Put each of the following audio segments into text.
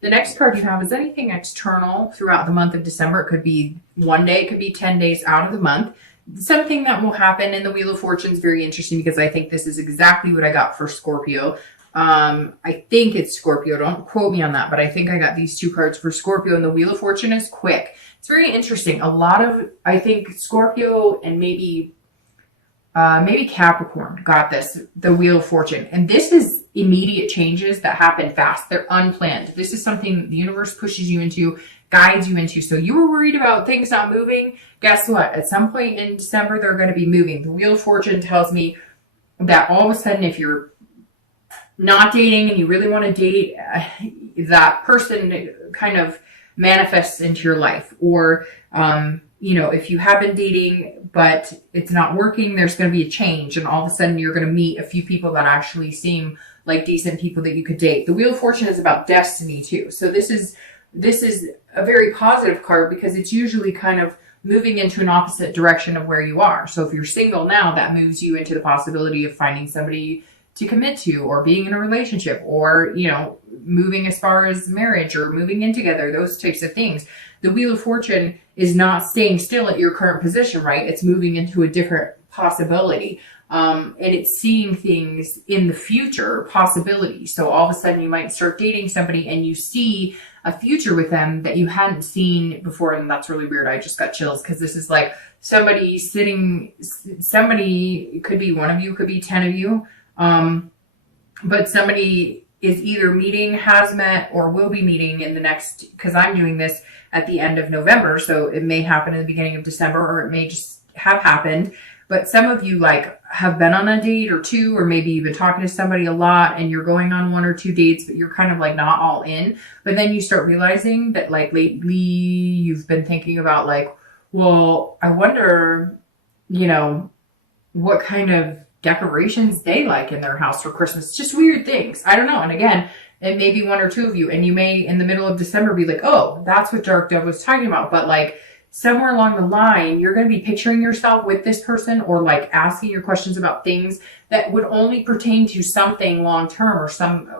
The next card you have is anything external throughout the month of December. It could be one day, it could be 10 days out of the month. Something that will happen in the Wheel of Fortune is very interesting because I think this is exactly what I got for Scorpio. I think it's Scorpio. Don't quote me on that, but I think I got these two cards for Scorpio, and the Wheel of Fortune is quick. It's very interesting. A lot of, I think Scorpio and maybe Capricorn got this, the Wheel of Fortune. And this is immediate changes that happen fast. They're unplanned. This is something the universe pushes you into, guides you into. So you were worried about things not moving. Guess what? At some point in December, they're going to be moving. The Wheel of Fortune tells me that all of a sudden, if you're not dating and you really want to date, that person kind of manifests into your life. Or, if you have been dating, but it's not working, there's going to be a change. And all of a sudden you're going to meet a few people that actually seem like decent people that you could date. The Wheel of Fortune is about destiny too. So this is a very positive card because it's usually kind of moving into an opposite direction of where you are. So if you're single now, that moves you into the possibility of finding somebody to commit to, or being in a relationship, or, moving as far as marriage or moving in together, those types of things. The Wheel of Fortune is not staying still at your current position, right? It's moving into a different possibility. And it's seeing things in the future, possibilities. So all of a sudden you might start dating somebody and you see a future with them that you hadn't seen before. And that's really weird. I just got chills because this is like somebody, it could be one of you, could be 10 of you. But somebody is either meeting, has met, or will be meeting in the next, because I'm doing this at the end of November. So it may happen in the beginning of December, or it may just have happened. But some of you have been on a date or two, or maybe you've been talking to somebody a lot and you're going on one or two dates, but you're kind of not all in. But then you start realizing that lately you've been thinking about well, I wonder, what kind of decorations they like in their house for Christmas. Just weird things. I don't know. And again, it may be one or two of you, and you may in the middle of December be like, oh, that's what Dark Dove was talking about. But somewhere along the line, you're going to be picturing yourself with this person, or asking your questions about things that would only pertain to something long-term,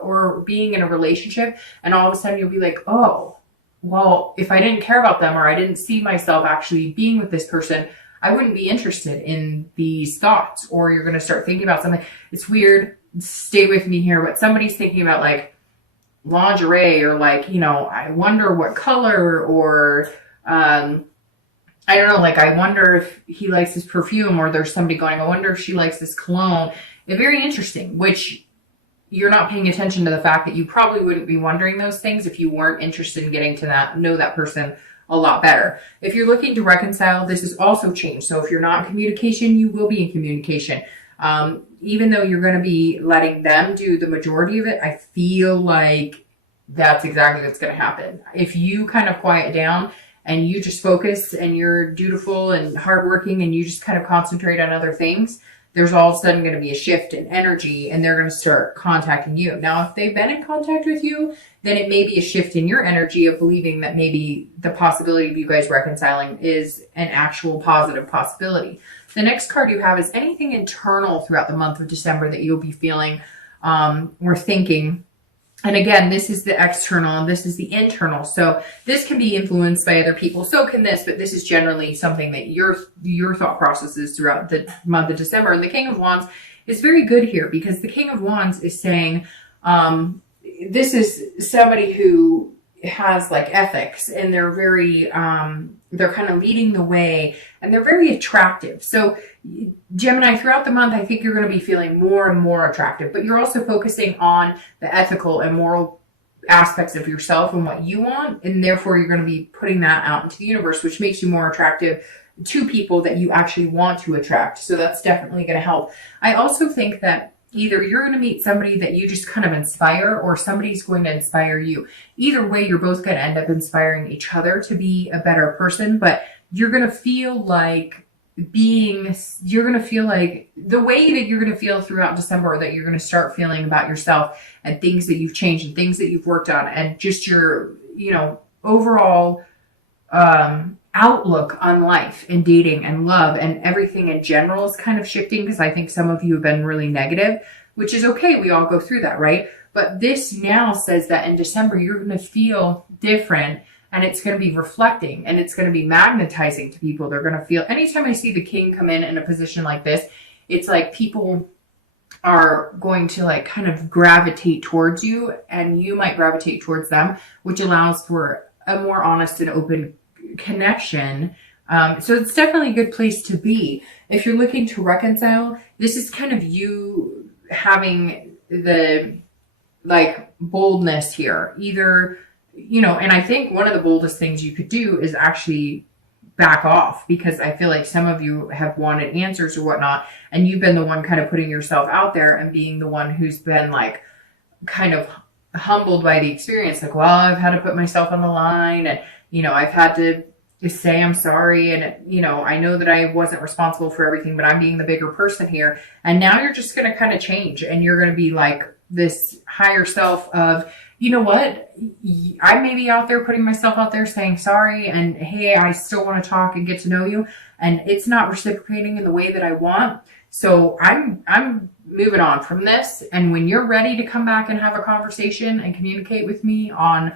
or being in a relationship. And all of a sudden you'll be like, oh, well, if I didn't care about them, or I didn't see myself actually being with this person, I wouldn't be interested in these thoughts. Or you're going to start thinking about something. It's weird. Stay with me here. But somebody's thinking about lingerie, or I wonder what color, or, I don't know, I wonder if he likes this perfume, or there's somebody going, I wonder if she likes this cologne. It's very interesting, which you're not paying attention to the fact that you probably wouldn't be wondering those things if you weren't interested in getting to know that person a lot better. If you're looking to reconcile, this is also changed. So if you're not in communication, you will be in communication. Even though you're going to be letting them do the majority of it, I feel like that's exactly what's going to happen. If you kind of quiet down and you just focus, and you're dutiful and hardworking, and you just kind of concentrate on other things, there's all of a sudden going to be a shift in energy, and they're going to start contacting you. Now, if they've been in contact with you, then it may be a shift in your energy of believing that maybe the possibility of you guys reconciling is an actual positive possibility. The next card you have is anything internal throughout the month of December that you'll be feeling or thinking. And again, this is the external and this is the internal. So this can be influenced by other people. So can this, but this is generally something that your thought processes throughout the month of December. And the King of Wands is very good here, because the King of Wands is saying, this is somebody who has ethics, and they're very, they're kind of leading the way, and they're very attractive. So Gemini, throughout the month, I think you're going to be feeling more and more attractive, but you're also focusing on the ethical and moral aspects of yourself and what you want. And therefore you're going to be putting that out into the universe, which makes you more attractive to people that you actually want to attract. So that's definitely going to help. I also think that either you're going to meet somebody that you just kind of inspire, or somebody's going to inspire you. Either way, you're both going to end up inspiring each other to be a better person, but you're going to feel like you're going to feel like the way that you're going to feel throughout December, that you're going to start feeling about yourself and things that you've changed and things that you've worked on, and just your, overall, outlook on life and dating and love and everything in general is kind of shifting, because I think some of you have been really negative, which is okay. We all go through that, right? But this now says that in December, you're going to feel different, and it's going to be reflecting, and it's going to be magnetizing to people. They're going to feel, anytime I see the king come in a position like this, it's like people are going to like kind of gravitate towards you, and you might gravitate towards them, which allows for a more honest and open connection. So it's definitely a good place to be. If you're looking to reconcile, this is kind of you having the like boldness here. Either, you know, and I think one of the boldest things you could do is actually back off, because I feel like some of you have wanted answers or whatnot, and you've been the one kind of putting yourself out there and being the one who's been like kind of humbled by the experience. Like, well, I've had to put myself on the line, and, you know, I've had to say I'm sorry, and, you know, I know that I wasn't responsible for everything, but I'm being the bigger person here. And now you're just going to kind of change, and you're going to be like this higher self of, you know what, I may be out there putting myself out there saying sorry, and hey, I still want to talk and get to know you, and it's not reciprocating in the way that I want. So I'm moving on from this. And when you're ready to come back and have a conversation and communicate with me on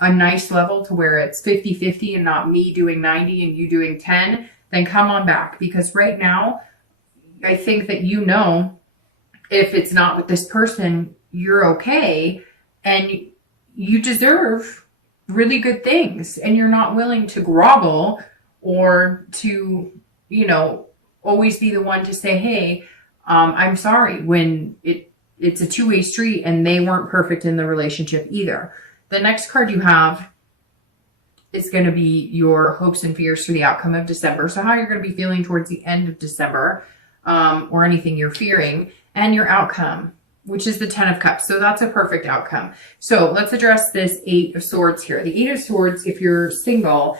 a nice level to where it's 50-50 and not me doing 90 and you doing 10, then come on back. Because right now, I think that, you know, if it's not with this person, you're okay, and you deserve really good things, and you're not willing to grovel or to, you know, always be the one to say, hey, I'm sorry, when it's a two-way street and they weren't perfect in the relationship either. The next card you have is going to be your hopes and fears for the outcome of December. So how you're going to be feeling towards the end of December, or anything you're fearing, and your outcome, which is the 10 of Cups. So that's a perfect outcome. So let's address this 8 of Swords here. The 8 of Swords, if you're single,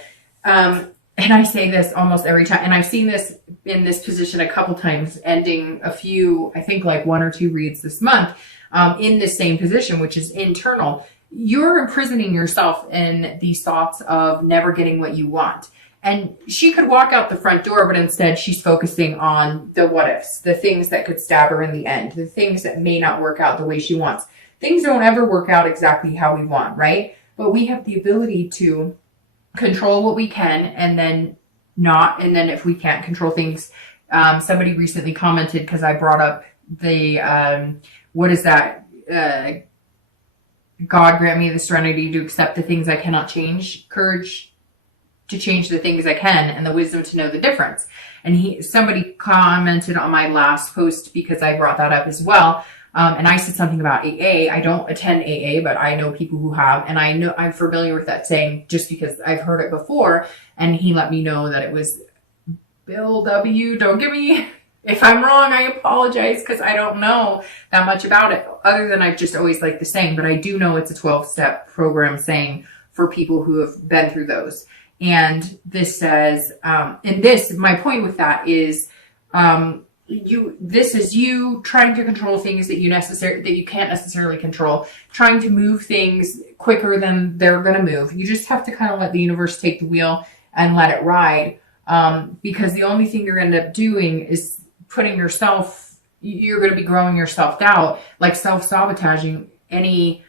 and I say this almost every time, and I've seen this in this position a couple times, ending a few, I think like 1 or 2 reads this month, in this same position, which is internal. You're imprisoning yourself in these thoughts of never getting what you want. And she could walk out the front door, but instead she's focusing on the what ifs, the things that could stab her in the end, the things that may not work out the way she wants. Things don't ever work out exactly how we want, right? But we have the ability to control what we can, and then not. And then if we can't control things, somebody recently commented, because I brought up the, what is that? God grant me the serenity to accept the things I cannot change, courage to change the things I can, and the wisdom to know the difference. And somebody commented on my last post, because I brought that up as well. And I said something about AA. I don't attend AA, but I know people who have, and I know I'm familiar with that saying just because I've heard it before. And he let me know that it was Bill W. Don't give me, if I'm wrong, I apologize, because I don't know that much about it, other than I've just always liked the saying. But I do know it's a 12-step program saying for people who have been through those. And this says, and this, my point with that is, this is you trying to control things that you can't necessarily control, trying to move things quicker than they're going to move. You just have to kind of let the universe take the wheel and let it ride. Because the only thing you're going to end up doing is you're going to be growing your self-doubt, like self-sabotaging any,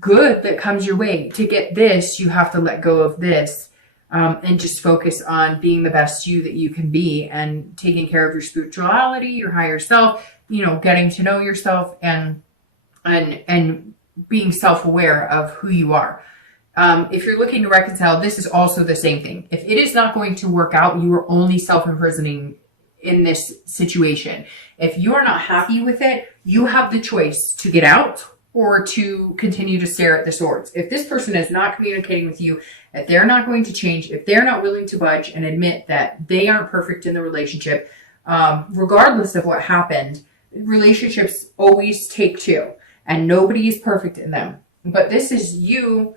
good that comes your way. To get this, you have to let go of this, and just focus on being the best you that you can be, and taking care of your spirituality, your higher self, you know, getting to know yourself, and being self-aware of who you are. If you're looking to reconcile, this is also the same thing. If it is not going to work out, you are only self-imprisoning in this situation. If you are not happy with it, you have the choice to get out or to continue to stare at the swords. If this person is not communicating with you, if they're not going to change, if they're not willing to budge and admit that they aren't perfect in the relationship, regardless of what happened, relationships always take 2, and nobody is perfect in them. But this is you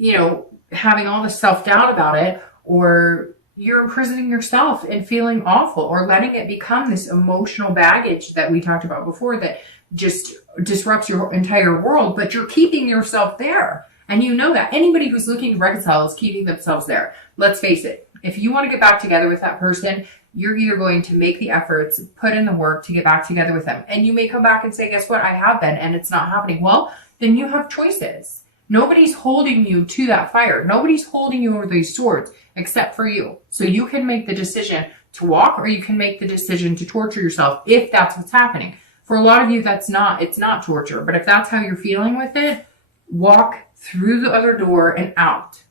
know, having all the self-doubt about it, or you're imprisoning yourself and feeling awful, or letting it become this emotional baggage that we talked about before that just disrupts your entire world, but you're keeping yourself there. And you know that. Anybody who's looking to reconcile is keeping themselves there. Let's face it. If you want to get back together with that person, you're either going to make the efforts, put in the work to get back together with them. And you may come back and say, guess what? I have been, and it's not happening. Well, then you have choices. Nobody's holding you to that fire. Nobody's holding you over these swords except for you. So you can make the decision to walk, or you can make the decision to torture yourself if that's what's happening. For a lot of you, it's not torture. But if that's how you're feeling with it, walk through the other door and out.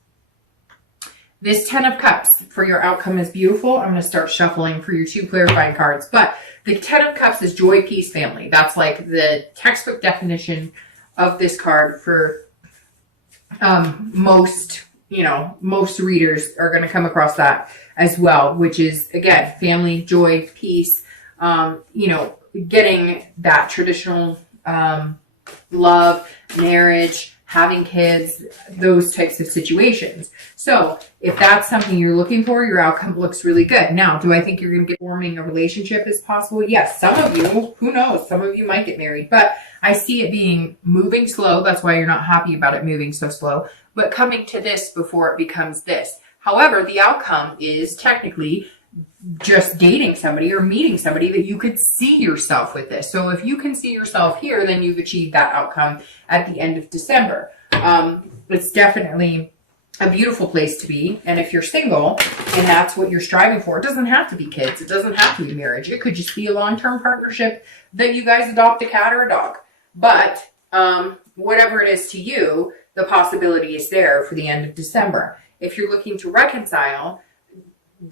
This 10 of Cups for your outcome is beautiful. I'm going to start shuffling for your 2 clarifying cards. But the 10 of Cups is joy, peace, family. That's like the textbook definition of this card for most readers are going to come across that as well, which is, again, family, joy, peace, getting that traditional love, marriage, having kids, those types of situations. So if that's something you're looking for, your outcome looks really good. Now, do I think you're going to get forming a relationship as possible? Yes. Some of you, who knows? Some of you might get married, but I see it being moving slow. That's why you're not happy about it moving so slow, but coming to this before it becomes this. However, the outcome is technically just dating somebody or meeting somebody that you could see yourself with this. So if you can see yourself here, then you've achieved that outcome at the end of December. It's definitely a beautiful place to be. And if you're single and that's what you're striving for, it doesn't have to be kids. It doesn't have to be marriage. It could just be a long-term partnership that you guys adopt a cat or a dog. But whatever it is to you, the possibility is there for the end of December. If you're looking to reconcile,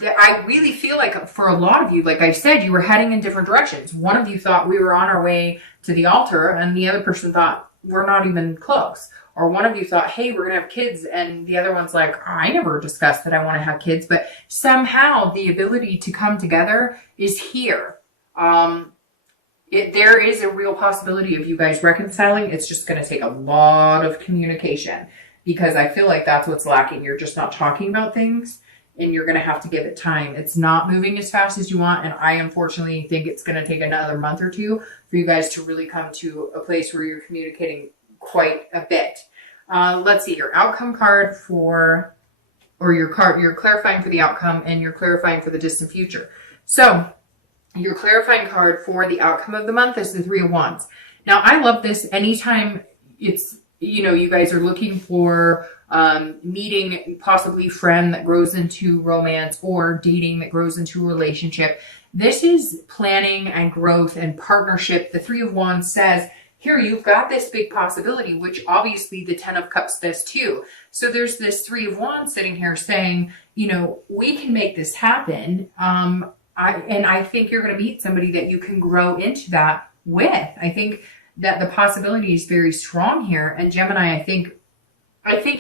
I really feel like for a lot of you, like I said, you were heading in different directions. One of you thought we were on our way to the altar, and the other person thought we're not even close. Or one of you thought, hey, we're going to have kids, and the other one's like, I never discussed that I want to have kids. But somehow the ability to come together is here. There is a real possibility of you guys reconciling. It's just going to take a lot of communication, because I feel like that's what's lacking. You're just not talking about things, and you're going to have to give it time. It's not moving as fast as you want, and I unfortunately think it's going to take another month or two for you guys to really come to a place where you're communicating quite a bit. Let's see, your outcome card for, or your card, you're clarifying for the outcome, and you're clarifying for the distant future. So your clarifying card for the outcome of the month is the 3 of Wands. Now, I love this anytime it's, you guys are looking for meeting possibly friend that grows into romance, or dating that grows into a relationship. This is planning and growth and partnership. The 3 of Wands says, here, you've got this big possibility, which obviously the 10 of Cups does too. So there's this 3 of Wands sitting here saying, we can make this happen. I think you're going to meet somebody that you can grow into that with. I think that the possibility is very strong here. And Gemini, I think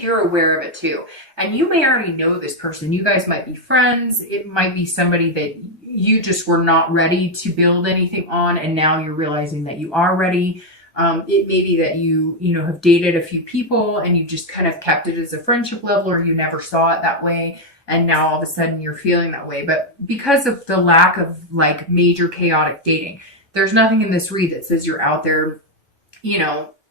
you're aware of it too. And you may already know this person. You guys might be friends. It might be somebody that you just were not ready to build anything on, and now you're realizing that you are ready. It may be that you have dated a few people and you just kind of kept it as a friendship level, or you never saw it that way, and now all of a sudden you're feeling that way. But because of the lack of like major chaotic dating, there's nothing in this read that says you're out there,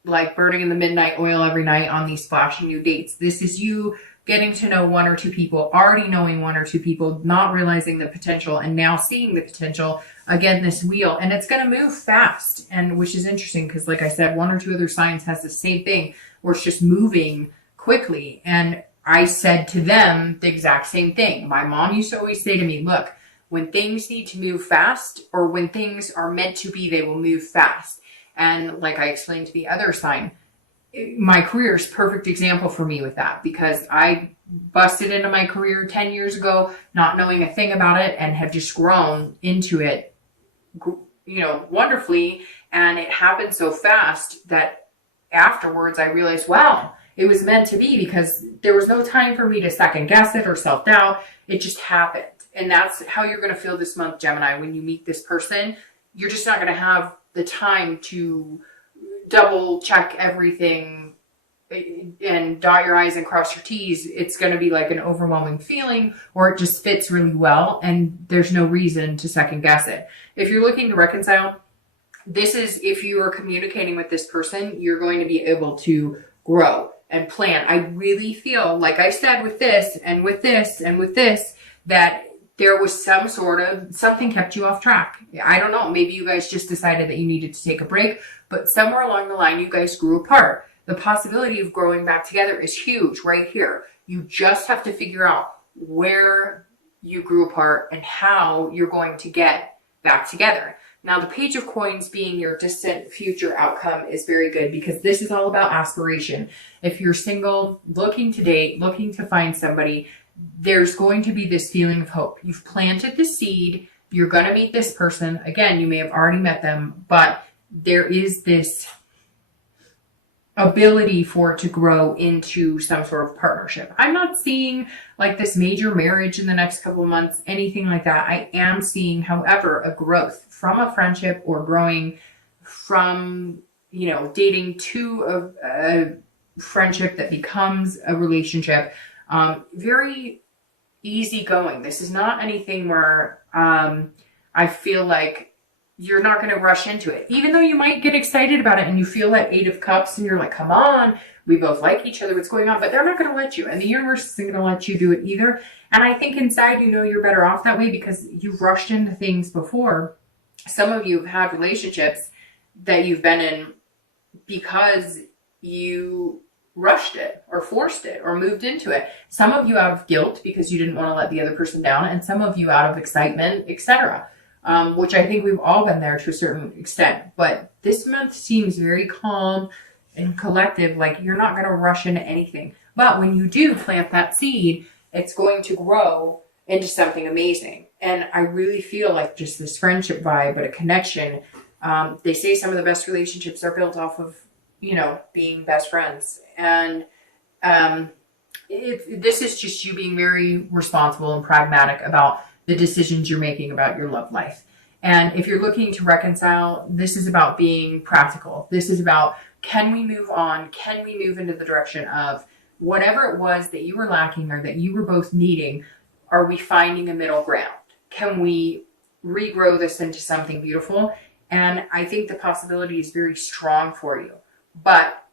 like burning in the midnight oil every night on these flashy new dates. This is you getting to know 1 or 2 people, already knowing 1 or 2 people, not realizing the potential, and now seeing the potential. Again, this wheel, and it's going to move fast, and which is interesting because, like I said, 1 or 2 other signs has the same thing, where it's just moving quickly. And I said to them the exact same thing. My mom used to always say to me, look, when things need to move fast, or when things are meant to be, they will move fast. And like I explained to the other sign, my career is a perfect example for me with that, because I busted into my career 10 years ago, not knowing a thing about it, and have just grown into it, wonderfully. And it happened so fast that afterwards I realized, wow, it was meant to be, because there was no time for me to second guess it or self-doubt. It just happened. And that's how you're going to feel this month, Gemini. When you meet this person, you're just not going to have the time to double check everything and dot your I's and cross your T's. It's going to be like an overwhelming feeling, or it just fits really well, and there's no reason to second guess it. If you're looking to reconcile, this is, if you are communicating with this person, you're going to be able to grow and plan. I really feel, like I said, with this and with this and with this, that there was something kept you off track. I don't know. Maybe you guys just decided that you needed to take a break, but somewhere along the line, you guys grew apart. The possibility of growing back together is huge right here. You just have to figure out where you grew apart and how you're going to get back together. Now, the Page of Coins being your distant future outcome is very good because this is all about aspiration. If you're single, looking to date, looking to find somebody, there's going to be this feeling of hope. You've planted the seed. You're going to meet this person. Again, you may have already met them, but there is this ability for it to grow into some sort of partnership. I'm not seeing like this major marriage in the next couple of months, anything like that. I am seeing, however, a growth from a friendship or growing from, dating to a friendship that becomes a relationship. Very easygoing. This is not anything where I feel like you're not going to rush into it, even though you might get excited about it and you feel that 8 of Cups and you're like, come on, we both like each other, what's going on? But they're not going to let you, and the universe isn't going to let you do it either. And I think inside, you're better off that way because you've rushed into things before. Some of you have had relationships that you've been in because you rushed it or forced it or moved into it. Some of you out of guilt because you didn't want to let the other person down, and some of you out of excitement, etc. Which I think we've all been there to a certain extent. But this month seems very calm and collective, like you're not going to rush into anything. But when you do plant that seed, it's going to grow into something amazing. And I really feel like just this friendship vibe, but a connection. They say some of the best relationships are built off of, being best friends. And this is just you being very responsible and pragmatic about the decisions you're making about your love life. And if you're looking to reconcile, this is about being practical. This is about, can we move on? Can we move into the direction of whatever it was that you were lacking or that you were both needing? Are we finding a middle ground? Can we regrow this into something beautiful? And I think the possibility is very strong for you, but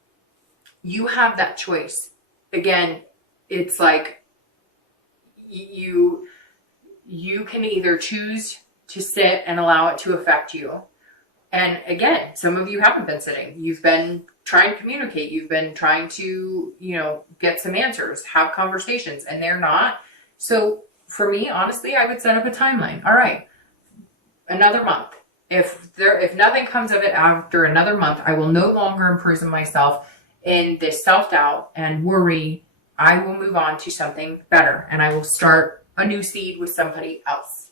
you have that choice. Again, it's like you can either choose to sit and allow it to affect you. And again, some of you haven't been sitting. You've been trying to communicate. You've been trying to, get some answers, have conversations, and they're not. So for me, honestly, I would set up a timeline. All right, another month. If nothing comes of it after another month, I will no longer imprison myself in this self-doubt and worry. I will move on to something better, and I will start a new seed with somebody else.